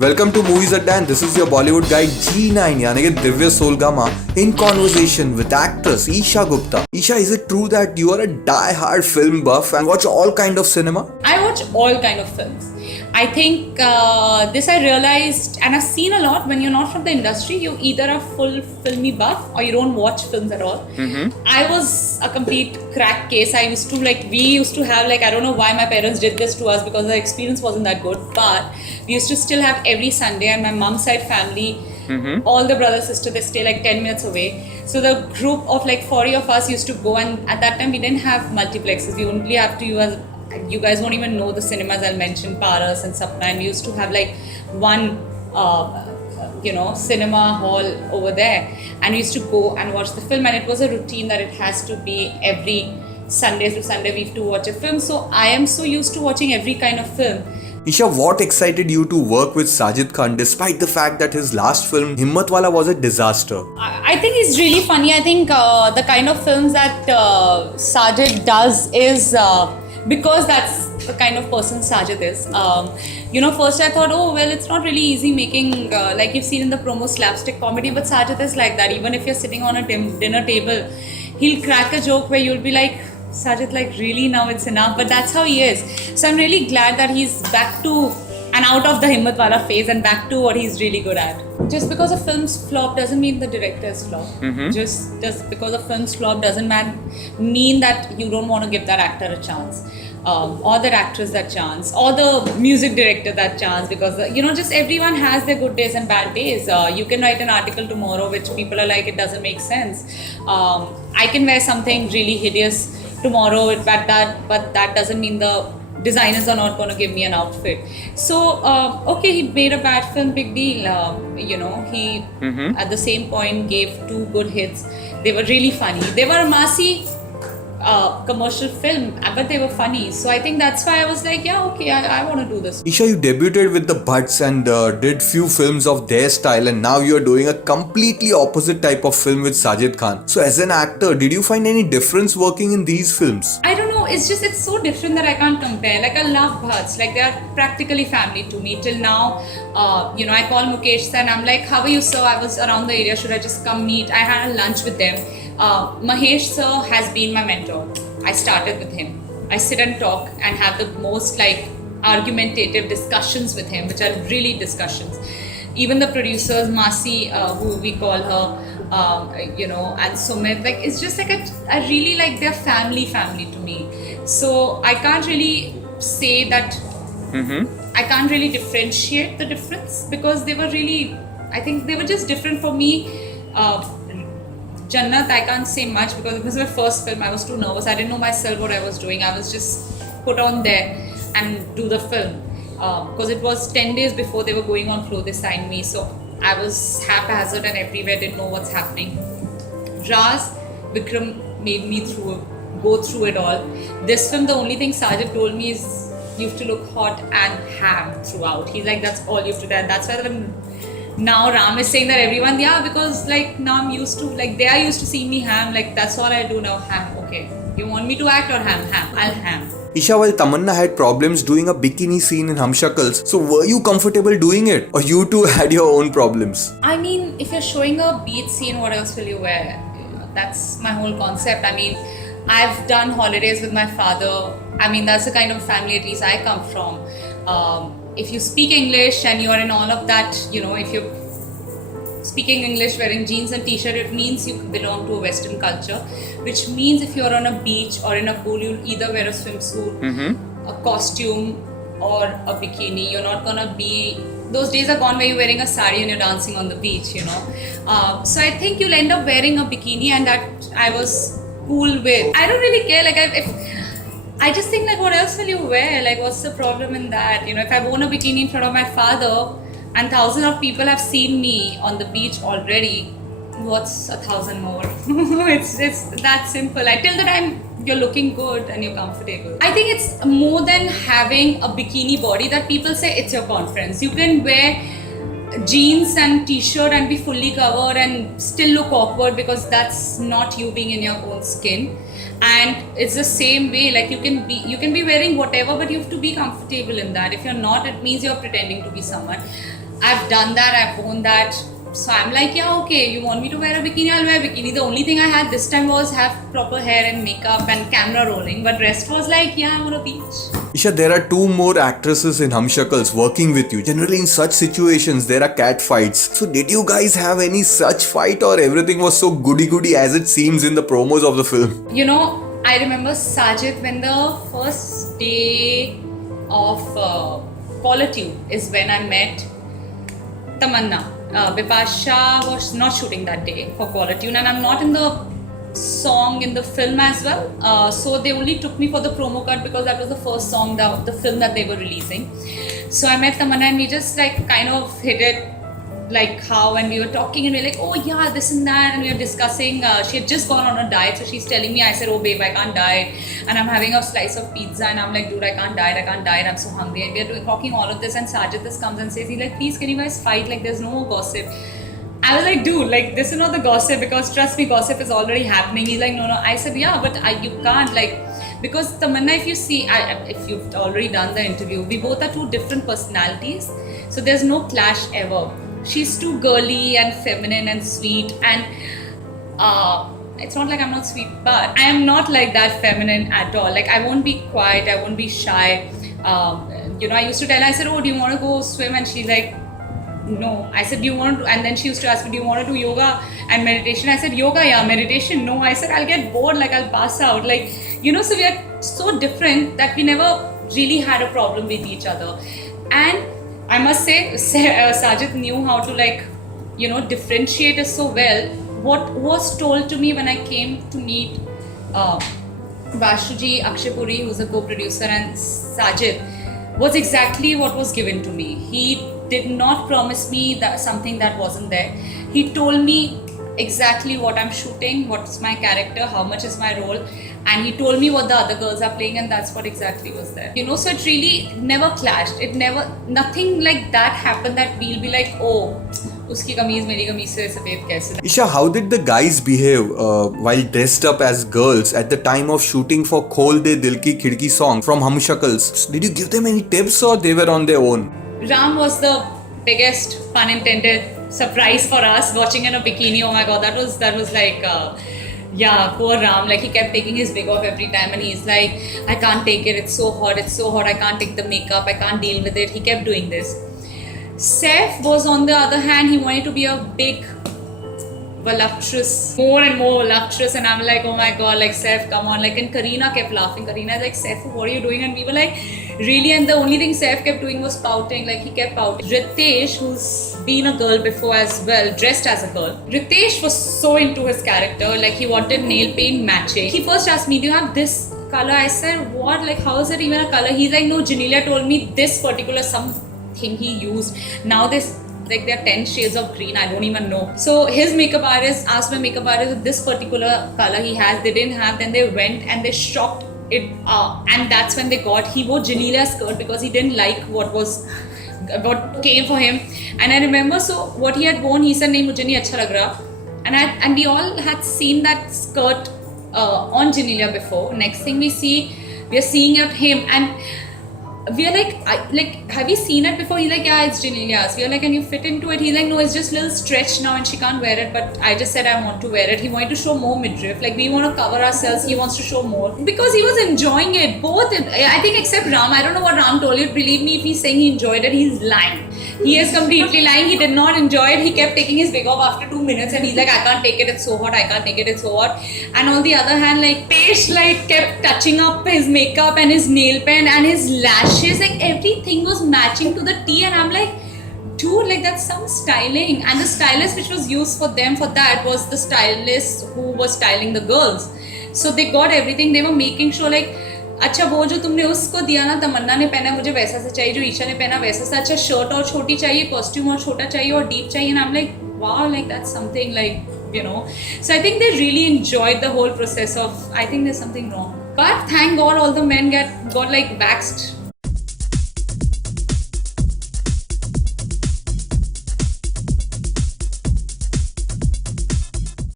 Welcome to Movies Adda, and this is your Bollywood guide G9 यानी कि Divya Solgama in conversation with actress Esha Gupta. Esha, is it true that you are a die-hard film buff and watch all kind of cinema? I watch all kind of films. I think this I realized, and I've seen a lot. When you're not from the industry, you either are full filmy buff or you don't watch films at all. I was a complete crack case. We used to have I don't know why my parents did this to us because the experience wasn't that good. But we used to still have every Sunday, and my mom's side family, all the brother sister, they stay 10 minutes away. So the group of 40 of us used to go, and at that time we didn't have multiplexes. We only have to use. You guys won't even know the cinemas I'll mention, Paras and Sapna, and we used to have one cinema hall over there, and we used to go and watch the film, and it was a routine that it has to be every Sunday to Sunday we have to watch a film. So I am so used to watching every kind of film. Isha, what excited you to work with Sajid Khan despite the fact that his last film Himmat Wala was a disaster? I think he's really funny. I think the kind of films that Sajid does is because that's the kind of person Sajid is. First I thought, it's not really easy making, like you've seen in the promo, slapstick comedy, but Sajid is like that. Even if you're sitting on a dinner table, he'll crack a joke where you'll be like, Sajid, really now it's enough, but that's how he is. So I'm really glad that he's back to and out of the Himmat Wala phase and back to what he's really good at. Just because a film's flop doesn't mean the director's flop. Just because a film's flop doesn't mean that you don't want to give that actor a chance, or that actress that chance, or the music director that chance, because just everyone has their good days and bad days. You can write an article tomorrow which people are like, it doesn't make sense. I can wear something really hideous tomorrow, but that doesn't mean the designers are not going to give me an outfit. So he made a bad film, big deal. He at the same point gave two good hits. They were really funny. They were a massy commercial film, but they were funny. So I think that's why I was like, I want to do this. Isha, you debuted with the Butts and did few films of their style, and now you're doing a completely opposite type of film with Sajid Khan. So as an actor, did you find any difference working in these films? I don't know, it's so different that I can't compare. I love Butts, they are practically family to me. Till now, I call Mukesh sir and I'm like, how are you sir? I was around the area, should I just come meet? I had a lunch with them. Mahesh sir has been my mentor. I started with him. I sit and talk and have the most argumentative discussions with him, which are really discussions. Even the producers, Masi, who we call her, and Sumit, it's just I really they're family to me. So I can't really say that. I can't really differentiate the difference because they were I think they were just different for me. Jannat, I can't say much because it was my first film. I was too nervous. I didn't know myself what I was doing. I was just put on there and do the film. Because it was 10 days before they were going on floor, they signed me. So I was haphazard and everywhere, didn't know what's happening. Raz, Vikram made me go through it all. This film, the only thing Sajid told me is you have to look hot and ham throughout. He's like, that's all you have to do. And that's why now Ram is saying that everyone, because now I'm used to, they are used to seeing me ham, that's all I do now, ham, okay. You want me to act or ham? I'll ham. Isha, while Tamanna had problems doing a bikini scene in Humshakals, so were you comfortable doing it? Or you two had your own problems? I mean, if you're showing a beach scene, what else will you wear? That's my whole concept. I mean, I've done holidays with my father. I mean, that's the kind of family at least I come from. If you speak English and you're in all of that, if you're speaking English wearing jeans and t-shirt, it means you belong to a Western culture, which means if you're on a beach or in a pool, you'll either wear a swimsuit, a costume or a bikini. You're not gonna be, those days are gone where you're wearing a sari and you're dancing on the beach, So I think you'll end up wearing a bikini, and that I was cool with. I don't really care, I just think what else will you wear? What's the problem in that? If I've worn a bikini in front of my father and thousands of people have seen me on the beach already, what's 1,000 more? it's that simple. Till the time you're looking good and you're comfortable. I think it's more than having a bikini body that people say it's your confidence. You can wear jeans and t-shirt and be fully covered and still look awkward because that's not you being in your own skin. And it's the same way, you can be wearing whatever, but you have to be comfortable in that. If you're not, it means you're pretending to be someone. I've done that, I've worn that. So I'm like, yeah, okay, you want me to wear a bikini, I'll wear a bikini. The only thing I had this time was have proper hair and makeup and camera rolling, but rest was like, yeah, I'm on a beach. Isha, there are two more actresses in Humshakals working with you. Generally in such situations, there are cat fights. So did you guys have any such fight or everything was so goody-goody as it seems in the promos of the film? You know, I remember Sajid when the first day of Caller Tune is when I met Tamanna. Bipasha was not shooting that day for Caller Tune, and I'm not in the song in the film as well. So they only took me for the promo cut because that was the first song, the film that they were releasing. So I met Tamanna and we just like kind of hit it like how, and we were talking and we were like, oh yeah, this and that, and we were discussing. She had just gone on a diet, so she's telling me, I said, oh babe, I can't diet, and I'm having a slice of pizza, and I'm like, dude, I can't diet, I'm so hungry, and we are talking all of this, and Sajid just comes and says, he's like, please, can you guys fight, like there's no more gossip. I was like, dude, like this is not the gossip, because trust me, gossip is already happening. He's like, no. I said, yeah, but you can't, like, because Tamanna, if you see, if you've already done the interview, we both are two different personalities, so there's no clash ever. She's too girly and feminine and sweet, and it's not like I'm not sweet, but I am not like that feminine at all. Like I won't be quiet, I won't be shy. I used to tell her, I said, oh, do you want to go swim? And she's like, no. I said, do you want to? And then she used to ask me, do you want to do yoga and meditation? I said, yoga, yeah. Meditation, no. I said, I'll get bored, like I'll pass out. Like, so we are so different that we never really had a problem with each other. And I must say, Sajid knew how to differentiate us so well. What was told to me when I came to meet Vashuji, Akshay Puri, who's a co-producer, and Sajid, was exactly what was given to me. He did not promise me that something that wasn't there. He told me exactly what I'm shooting, what's my character, how much is my role, and he told me what the other girls are playing, and that's what exactly was there. So it really never clashed. Nothing like that happened that we'll be like, oh, uski kameez meri kameez se safed kaise. Isha, how did the guys behave while dressed up as girls at the time of shooting for Khol De Dil Ki Khidki song from Humshakals? Did you give them any tips or they were on their own? Ram was the biggest, pun intended, surprise for us watching in a bikini. Oh my god, that was like, yeah, poor Ram. Like he kept taking his wig off every time, and he's like, I can't take it. It's so hot. I can't take the makeup. I can't deal with it. He kept doing this. Saif was, on the other hand, he wanted to be a big, voluptuous, more and more voluptuous, and I'm like, oh my god, like Saif, come on. Like, and Kareena kept laughing. Kareena's like, Saif, what are you doing? And we were like, really? And the only thing Saif kept doing was pouting. Like he kept pouting. Ritesh, who's been a girl before as well, dressed as a girl, Ritesh was so into his character. Like he wanted nail paint matching. He first asked me, do you have this color? I said, what? Like how is it even a color? He's like, no, Janelia told me this particular something he used. Now this, like there are 10 shades of green, I don't even know. So his makeup artist asked my makeup artist this particular color he has. They didn't have. Then they went and they shopped it, and that's when they got. He wore Janelia's skirt because he didn't like what came for him. And I remember, so what he had worn, he said, "Nahi, mujhe nahi acha lag raha." And we all had seen that skirt on Janelia before. Next thing we are seeing it him, and we are like, have you seen it before? He's like, yeah, it's Janelia's. We are like, can you fit into it? He's like, no, it's just a little stretched now and she can't wear it. But I just said I want to wear it. He wanted to show more midriff. Like we want to cover ourselves. He wants to show more. Because he was enjoying it. Both, I think except Ram. I don't know what Ram told you. Believe me, if he's saying he enjoyed it, he's lying. He is completely lying. He did not enjoy it. He kept taking his wig off after 2 minutes and he's like, I can't take it. It's so hot. I can't take it. It's so hot. And on the other hand, like Pesh kept touching up his makeup and his nail pen and his lashes. Like everything was matching to the T, and I'm like, dude, like that's some styling. And the stylist which was used for them for that was the stylist who was styling the girls. So they got everything. They were making sure like, अच्छा वो जो तुमने उसको दिया ना, तमन्ना ने पहना, मुझे वैसा सा चाहिए, जो ईशा ने पहना वैसा सा, अच्छा शर्ट और छोटी चाहिए, कॉस्ट्यूम और छोटा चाहिए और डीप चाहिए. And I'm like, wow, like that's something like, So I think they really enjoyed the whole process of, I think there's something wrong. But thank God all the men got like waxed